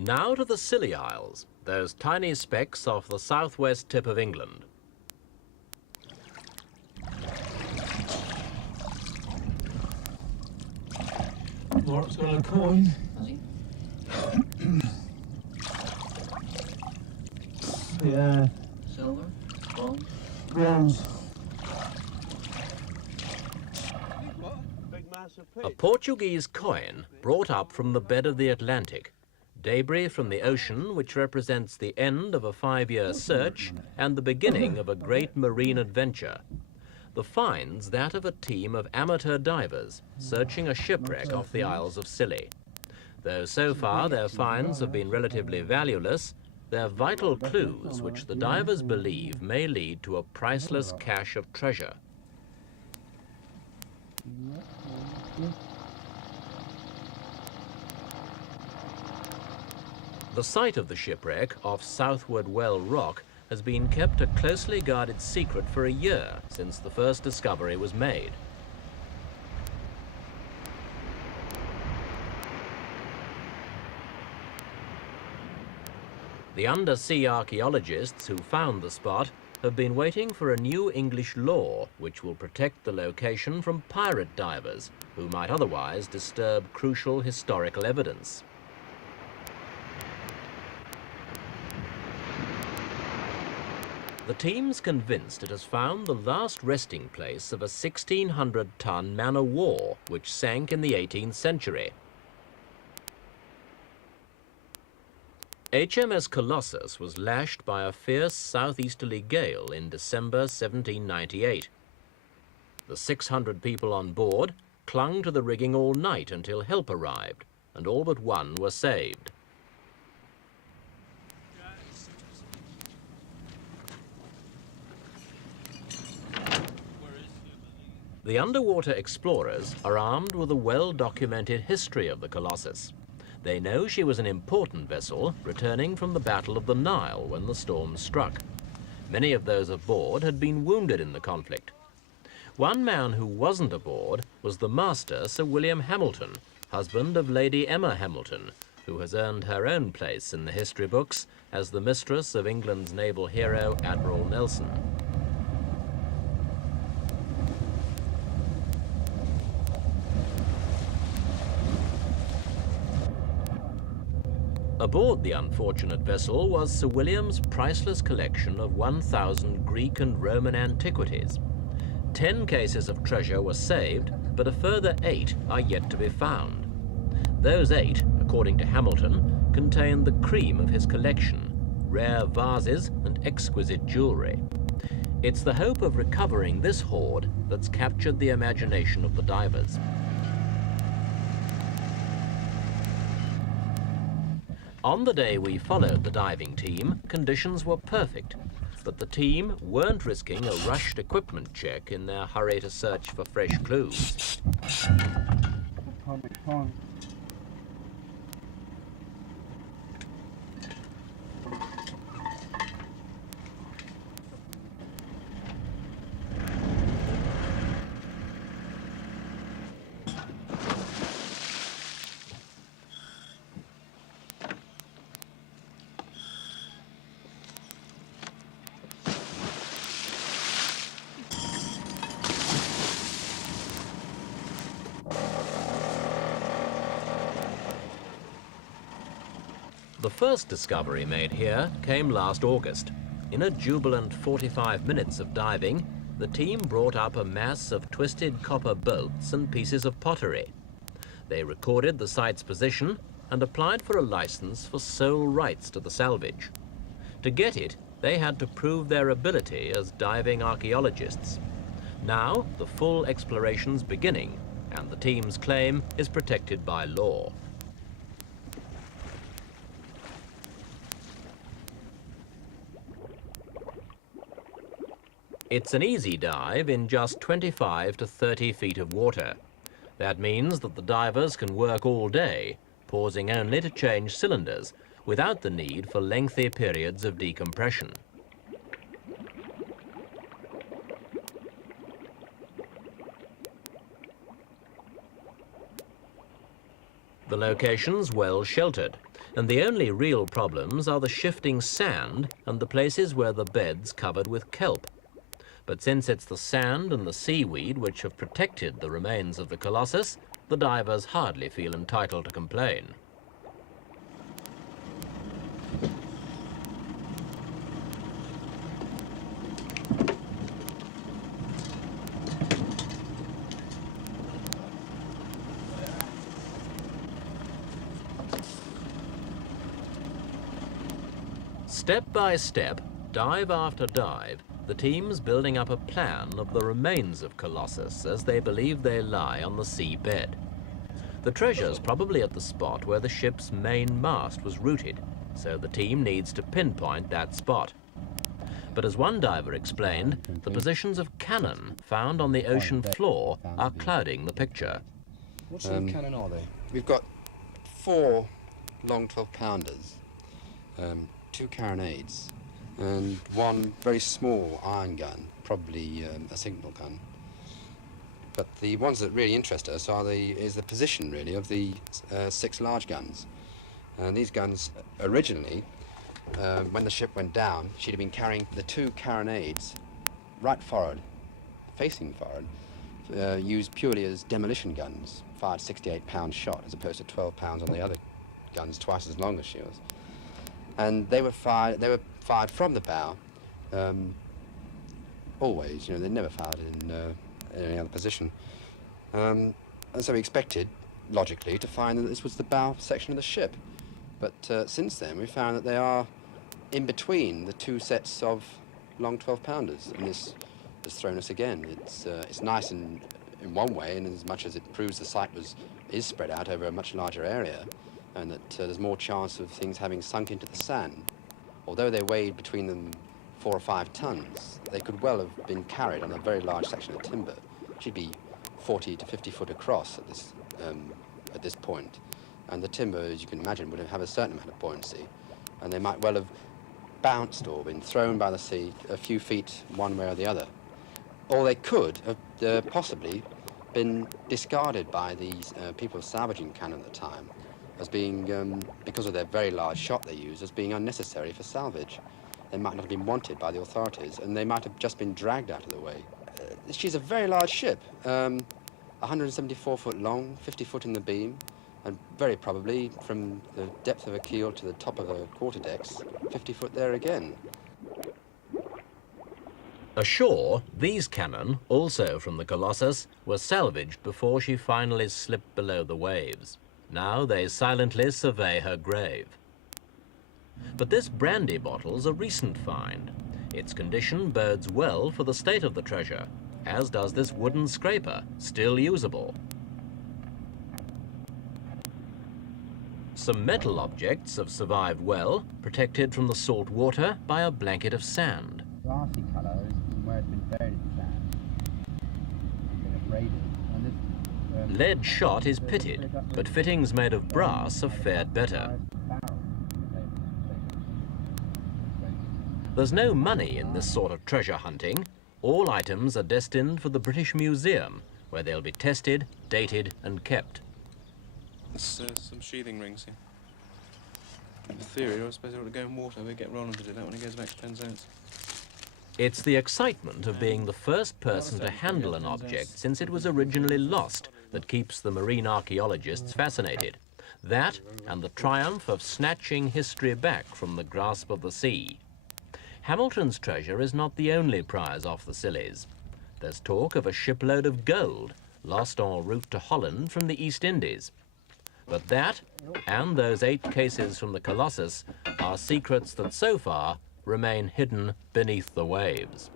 Now to the Scilly Isles, those tiny specks off the southwest tip of England. Laura's got a coin. Has he? Yeah. Silver? Gold? Bronze. A Portuguese coin brought up from the bed of the Atlantic. Debris from the ocean, which represents the end of a 5-year search and the beginning of a great marine adventure. The find's that of a team of amateur divers searching a shipwreck off the Isles of Scilly. Though so far their finds have been relatively valueless, they're vital clues which the divers believe may lead to a priceless cache of treasure. The site of the shipwreck off Southward Well Rock has been kept a closely guarded secret for a year since the first discovery was made. The undersea archaeologists who found the spot have been waiting for a new English law which will protect the location from pirate divers who might otherwise disturb crucial historical evidence. The team's convinced it has found the last resting place of a 1,600-ton man-o'-war which sank in the 18th century. HMS Colossus was lashed by a fierce southeasterly gale in December 1798. The 600 people on board clung to the rigging all night until help arrived, and all but one were saved. The underwater explorers are armed with a well-documented history of the Colossus. They know she was an important vessel returning from the Battle of the Nile when the storm struck. Many of those aboard had been wounded in the conflict. One man who wasn't aboard was the master, Sir William Hamilton, husband of Lady Emma Hamilton, who has earned her own place in the history books as the mistress of England's naval hero, Admiral Nelson. Aboard the unfortunate vessel was Sir William's priceless collection of 1,000 Greek and Roman antiquities. 10 cases of treasure were saved, but a further 8 are yet to be found. Those 8, according to Hamilton, contain the cream of his collection, rare vases and exquisite jewelry. It's the hope of recovering this hoard that's captured the imagination of the divers. On the day we followed the diving team, conditions were perfect, but the team weren't risking a rushed equipment check in their hurry to search for fresh clues. The first discovery made here came last August. In a jubilant 45 minutes of diving, the team brought up a mass of twisted copper bolts and pieces of pottery. They recorded the site's position and applied for a license for sole rights to the salvage. To get it, they had to prove their ability as diving archaeologists. Now, the full exploration's beginning, and the team's claim is protected by law. It's an easy dive in just 25 to 30 feet of water. That means that the divers can work all day, pausing only to change cylinders, without the need for lengthy periods of decompression. The location's well sheltered, and the only real problems are the shifting sand and the places where the bed's covered with kelp. But since it's the sand and the seaweed which have protected the remains of the Colossus, the divers hardly feel entitled to complain. Step by step, dive after dive, the team's building up a plan of the remains of Colossus as they believe they lie on the seabed. The treasure's probably at the spot where the ship's main mast was rooted, so the team needs to pinpoint that spot. But as one diver explained, the positions of cannon found on the ocean floor are clouding the picture. What sort of cannon are they? We've got 4 long 12-pounders, 2 carronades, and 1 very small iron gun, probably a signal gun. But the ones that really interest us is the position, really, of the 6 large guns. And these guns, originally, when the ship went down, she'd have been carrying the 2 carronades right forward, facing forward, used purely as demolition guns, fired 68-pound shot, as opposed to 12 pounds on the other guns, twice as long as she was. And they were fired from the bow, always, you know, they never fired in any other position. And so we expected, logically, to find that this was the bow section of the ship. But since then, we found that they are in between the 2 sets of long 12-pounders, and this has thrown us again. It's nice in one way, in as much as it proves the site is spread out over a much larger area, and that there's more chance of things having sunk into the sand. Although they weighed between them 4 or 5 tons, they could well have been carried on a very large section of timber. It should be 40 to 50 foot across at this point. And the timber, as you can imagine, would have a certain amount of buoyancy, and they might well have bounced or been thrown by the sea a few feet one way or the other. Or they could have possibly been discarded by these people salvaging cannon at the time as being, because of their very large shot they use, as being unnecessary for salvage. They might not have been wanted by the authorities, and they might have just been dragged out of the way. She's a very large ship, 174 foot long, 50 foot in the beam, and very probably from the depth of a keel to the top of a quarterdecks, 50 foot there again. Ashore, these cannon, also from the Colossus, were salvaged before she finally slipped below the waves. Now they silently survey her grave. But this brandy bottle's a recent find. Its condition bodes well for the state of the treasure, as does this wooden scraper, still usable. Some metal objects have survived well, protected from the salt water by a blanket of sand. Grassy colour is from where it's been buried in sand. It's been abraded. And this, Lead shot is pitted, but fittings made of brass have fared better. There's no money in this sort of treasure hunting. All items are destined for the British Museum, where they'll be tested, dated and kept. There's some sheathing rings here. In theory, I suppose it ought to go in water. We get Roland to do that when he goes back to Penzance. It's the excitement of being the first person to handle an object since it was originally lost that keeps the marine archaeologists fascinated. That and the triumph of snatching history back from the grasp of the sea. Hamilton's treasure is not the only prize off the Scillies. There's talk of a shipload of gold lost en route to Holland from the East Indies. But that, and those 8 cases from the Colossus, are secrets that so far remain hidden beneath the waves.